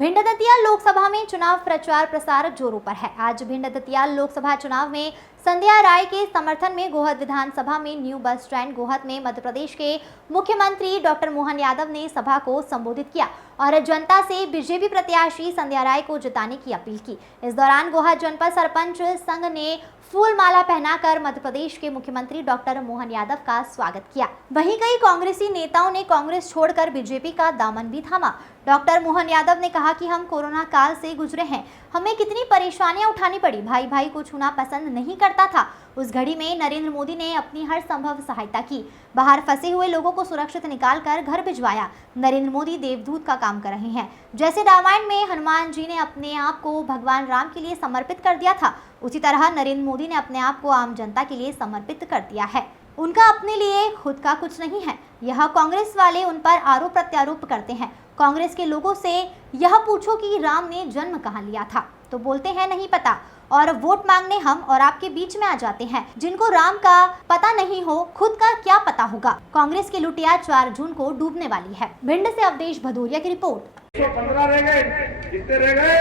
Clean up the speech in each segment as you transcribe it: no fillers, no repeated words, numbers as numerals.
भिंड दतिया लोकसभा में चुनाव प्रचार प्रसार जोरों पर है। आज भिंड दतिया लोकसभा चुनाव में संध्या राय के समर्थन में गोहद विधानसभा में न्यू बस स्टैंड गोहद में मध्य प्रदेश के मुख्यमंत्री डॉक्टर मोहन यादव ने सभा को संबोधित किया और जनता से बीजेपी प्रत्याशी संध्या राय को जिताने की अपील की। इस दौरान गोहद जनपद सरपंच संघ ने फूल माला पहनाकर मध्य प्रदेश के मुख्यमंत्री डॉक्टर मोहन यादव का स्वागत किया। वहीं कई कांग्रेसी नेताओं ने कांग्रेस छोड़कर बीजेपी का दामन भी थामा। डॉक्टर मोहन यादव ने कहा कि हम कोरोना काल से गुजरे हैं, हमें कितनी परेशानियां उठानी पड़ी, भाई भाई को छूना पसंद नहीं करता था। उस घड़ी में नरेंद्र मोदी ने अपनी हर संभव सहायता की, बाहर फंसे हुए लोगों को सुरक्षित निकालकर घर भिजवाया। नरेंद्र मोदी देवदूत का काम कर रहे हैं। जैसे रामायण में हनुमान जी ने अपने आप को भगवान राम के लिए समर्पित कर दिया था, उसी तरह नरेंद्र मोदी ने अपने आप को आम जनता के लिए समर्पित कर दिया है। उनका अपने लिए खुद का कुछ नहीं है। यह कांग्रेस वाले उन पर आरोप प्रत्यारोप करते हैं। कांग्रेस के लोगों से यह पूछो कि राम ने जन्म कहाँ लिया था, तो बोलते हैं नहीं पता, और वोट मांगने हम और आपके बीच में आ जाते हैं। जिनको राम का पता नहीं हो, खुद का क्या पता होगा। कांग्रेस की लुटिया 4 जून को डूबने वाली है। भिंड से अवधेश भदौरिया की रिपोर्ट। 115 रह गए, कितने रह गए?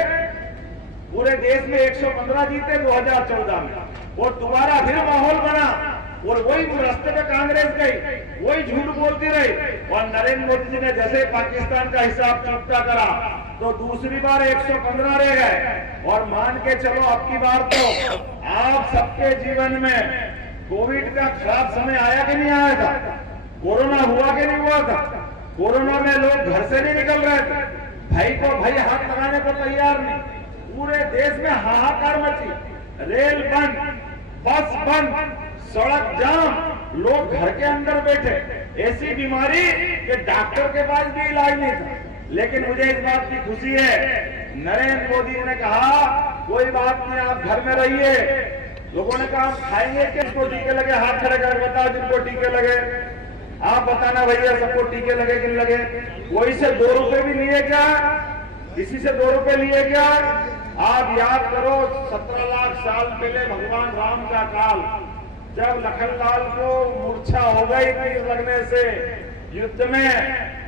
पूरे देश में 115 जीते 2014 में, और दोबारा फिर माहौल बना और वही रास्ते पे कांग्रेस गई, वही झूठ बोलती रही। और नरेंद्र मोदी जी ने जैसे पाकिस्तान का हिसाब चुकता करा तो दूसरी बार 115 रह गए। और मान के चलो अब की बार तो आप सबके जीवन में कोविड का खराब समय आया कि नहीं आया था? कोरोना हुआ कि नहीं हुआ था? कोरोना में लोग घर से नहीं निकल रहे थे, भाई को भाई हाथ लगाने को तैयार नहीं। पूरे देश में हाहाकार मची, रेल बंद, बस बंद, सड़क जाम, लोग घर के अंदर बैठे, ऐसी बीमारी कि डॉक्टर के पास भी इलाज नहीं था। लेकिन मुझे इस बात की खुशी है, नरेंद्र मोदी ने कहा कोई बात नहीं, आप घर में रहिए। लोगों ने कहा खाएंगे किसको टीके लगे, हाथ खड़े कर बताओ जिनको टीके लगे। आप बताना भैया सबको टीके लगे कि नहीं लगे। कोई से 2 रुपए भी लिए क्या? किसी से 2 रुपए लिए क्या? आप याद करो 17 लाख साल पहले भगवान राम का काल, जब लखनलाल को मूर्छा हो गई तीर लगने से युद्ध में,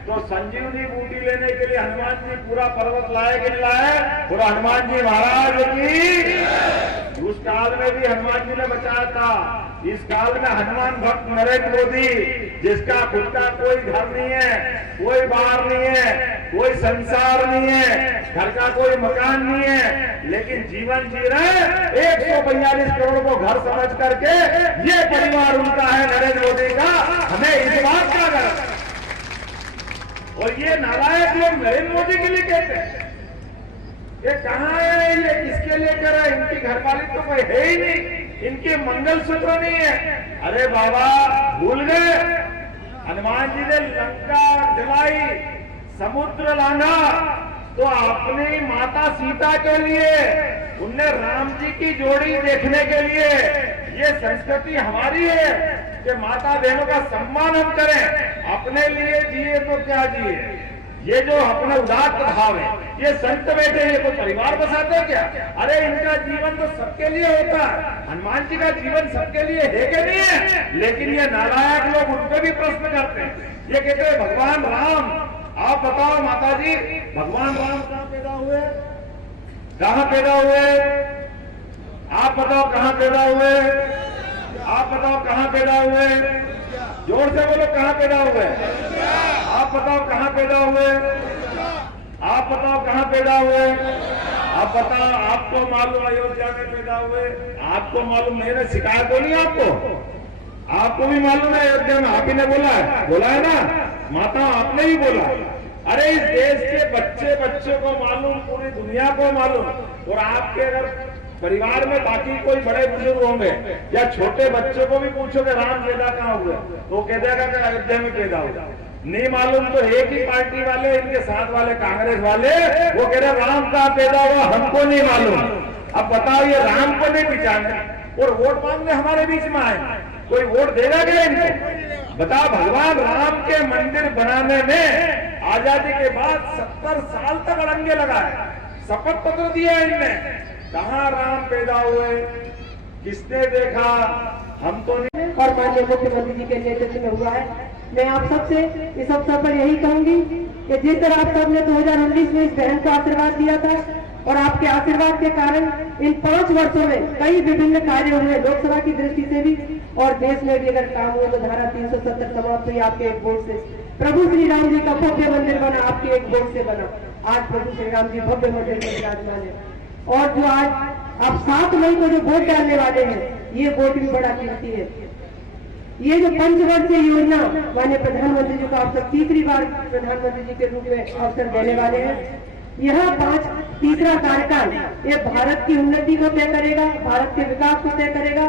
तो संजीवनी बूटी लेने के लिए हनुमान जी पूरा पर्वत लाए कि नहीं लाए? पूरा हनुमान जी महाराज की। उस काल में भी हनुमान जी ने बचाया था। इस काल में हनुमान भक्त नरेंद्र मोदी, जिसका खुद का कोई घर नहीं है, कोई बाहर नहीं है, कोई संसार नहीं है, घर का कोई मकान नहीं है, लेकिन जीवन जी रहे 142 करोड़ को घर समझ करके। ये परिवार उनका है नरेंद्र मोदी का, हमें इस बात का गर्व है। और ये नालायक लोग नरेंद्र मोदी के लिए कहते हैं, ये कहाँ है, ये किसके लिए कर रहे हैं? इनकी घरवाली तो कोई है ही नहीं, इनके मंगलसूत्र नहीं है। अरे बाबा भूल गए, हनुमान जी ने लंका जलाई, समुद्र लांघा, तो अपनी माता सीता के लिए, उनने राम जी की जोड़ी देखने के लिए। ये संस्कृति हमारी है कि माता बहनों का सम्मान हम करें, अपने लिए जिए तो क्या जिए। ये जो अपना उदात्त भाव है, ये संत बैठे ये कोई परिवार बसाते क्या? अरे इनका जीवन तो सबके लिए होता है, हनुमान जी का जीवन सबके लिए है कि नहीं है? लेकिन ये नालायक लोग उन पर भी प्रश्न करते हैं। ये कहते हैं भगवान राम, आप बताओ माता जी, भगवान राम कहाँ पैदा हुए? कहाँ पैदा हुए? आप बताओ कहाँ पैदा हुए? आप बताओ कहाँ पैदा हुए? जोर से बोलो कहाँ पैदा हुए? आप बताओ कहाँ पैदा हुए? आप बताओ कहाँ पैदा हुए? आप बताओ, आपको मालूम अयोध्या में पैदा हुए? आपको मालूम नहीं है, सिखाया तो नहीं आपको? आपको भी मालूम है अयोध्या में, आप ही ने बोला है ना? माता आपने ही बोला। अरे इस देश के बच्चे को मालूम, पूरी दुनिया को मालूम। और आपके अगर परिवार में बाकी कोई बड़े बुजुर्ग होंगे या छोटे बच्चों को भी पूछोगे राम पैदा कहाँ हुए, तो कह देगा कि अयोध्या में पैदा हुआ। नहीं मालूम तो एक ही पार्टी वाले, इनके साथ वाले कांग्रेस वाले, वो कह रहे राम कहाँ पैदा हुआ, हमको नहीं मालूम। अब बताओ, ये राम को नहीं पहचाने और वोट मांगने हमारे बीच में आए, कोई वोट देगा क्या इनको? बताओ, भगवान राम के मंदिर बनाने में आजादी के बाद 70 साल तक अड़ंगे लगाए, शपथ पत्र दिया इनने। कहाँ राम पैदा हुए, किसने देखा? हम तो नहीं। और माननीय मुख्यमंत्री जी के नेतृत्व में हुआ है। मैं आप सबसे इस अवसर पर यही कहूंगी कि जिस तरह आप सबने 2019 में इस बहन को आशीर्वाद दिया था और आपके आशीर्वाद के कारण इन 5 वर्षों में कई विभिन्न कार्य हुए लोकसभा की दृष्टि से भी और देश में भी अगर काम हुए तो धारा 370 समाप्त हुई आपके एक वोट से। प्रभु श्री राम जी का भव्य मंदिर बना आपके एक वोट से बना। आज प्रभु श्री राम जी भव्य मंदिर में विराजमान है। और जो आज आप 7 मई को जो वोट डालने वाले हैं, ये वोट भी बड़ा कीमती है। ये जो पंचवर्षीय योजना माननीय प्रधानमंत्री जी को आप सब तीसरी बार प्रधानमंत्री जी के रूप में अवसर देने वाले हैं। यह तीसरा कार्यकाल ये भारत की उन्नति को तय करेगा, भारत के विकास को तय करेगा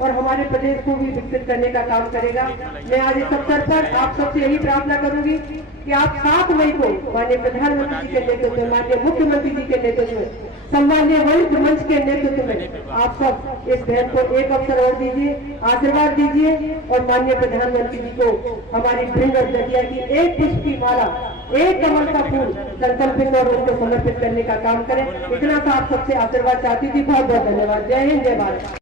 और हमारे प्रदेश को भी विकसित करने का काम करेगा। मैं आज इस अवसर पर आप सबसे यही प्रार्थना करूंगी कि आप 7 मई को माननीय प्रधानमंत्री जी के नेतृत्व में, माननीय मुख्यमंत्री जी के नेतृत्व में, सम्मानीय वरिष्ठ मंच के नेतृत्व में आप सब इस बहन को एक अवसर और दीजिए, आशीर्वाद दीजिए और माननीय प्रधानमंत्री जी को हमारी भिंड और दतिया की एक पुष्प की माला, एक कमल का फूल संकल्पित और उनको समर्पित करने का काम करें। इतना सा आप सबसे आशीर्वाद चाहती थी। बहुत बहुत धन्यवाद। जय हिंद, जय भारत।